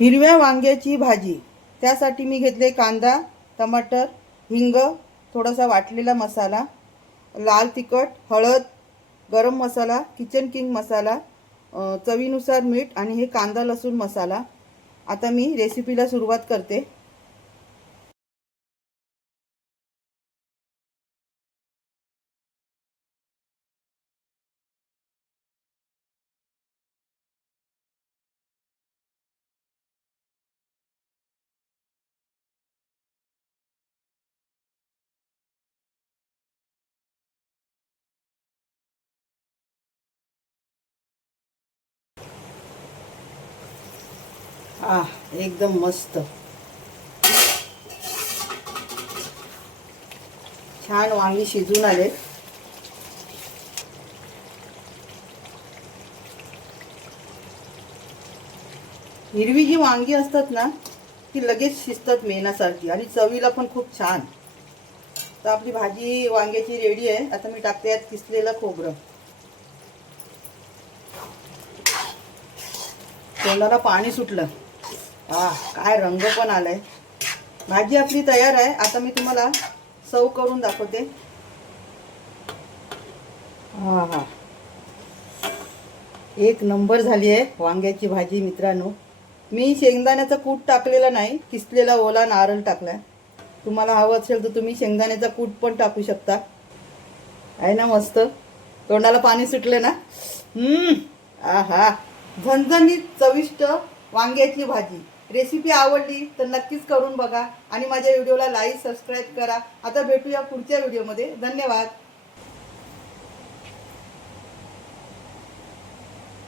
हिरव्या वांग्याची भाजी, त्यासाठी मी घेतले कांदा, टमाटर, हिंग, थोडासा वाटलेला मसाला, लाल तिखट, हळद, गरम मसाला, किचन किंग मसाला, चवीनुसार मीठ आणि हे कांदा लसूण मसाला. आता मी रेसिपीला सुरुवात करते. एकदम मस्त छान वांगी शिजून आले. हिरवी जी वांगी असतात ना, ती लगेच शिजतात मेणासारखी आणि चवीला पण खूप छान. तर आपली भाजी वांग्याची रेडी आहे. आता मी टाकते यात किसलेलं खोबरं. तोंडाला पाणी सुटलं. काय रंग पण आलाय. भाजी आपली तयार आहे. आता मी तुम्हाला सर्व करून दाखवते. एक नंबर झाली आहे वांग्याची भाजी मित्रांनो. मी शेंगदाण्याचा कूट टाकलेला नाही, किसलेला ओला नारळ टाकलाय. तुम्हाला हवं असेल तर तुम्ही शेंगदाण्याचा कूट पण टाकू शकता. आहे ना मस्त. तोंडाला पाणी सुटले ना. झणझणीत चविष्ट वांग्याची भाजी. रेसिपी आवडली तर नक्कीच करून बघा आणि माझ्या व्हिडिओला लाईक सबस्क्राईब करा. आता भेटूया पुढच्या व्हिडिओमध्ये. धन्यवाद.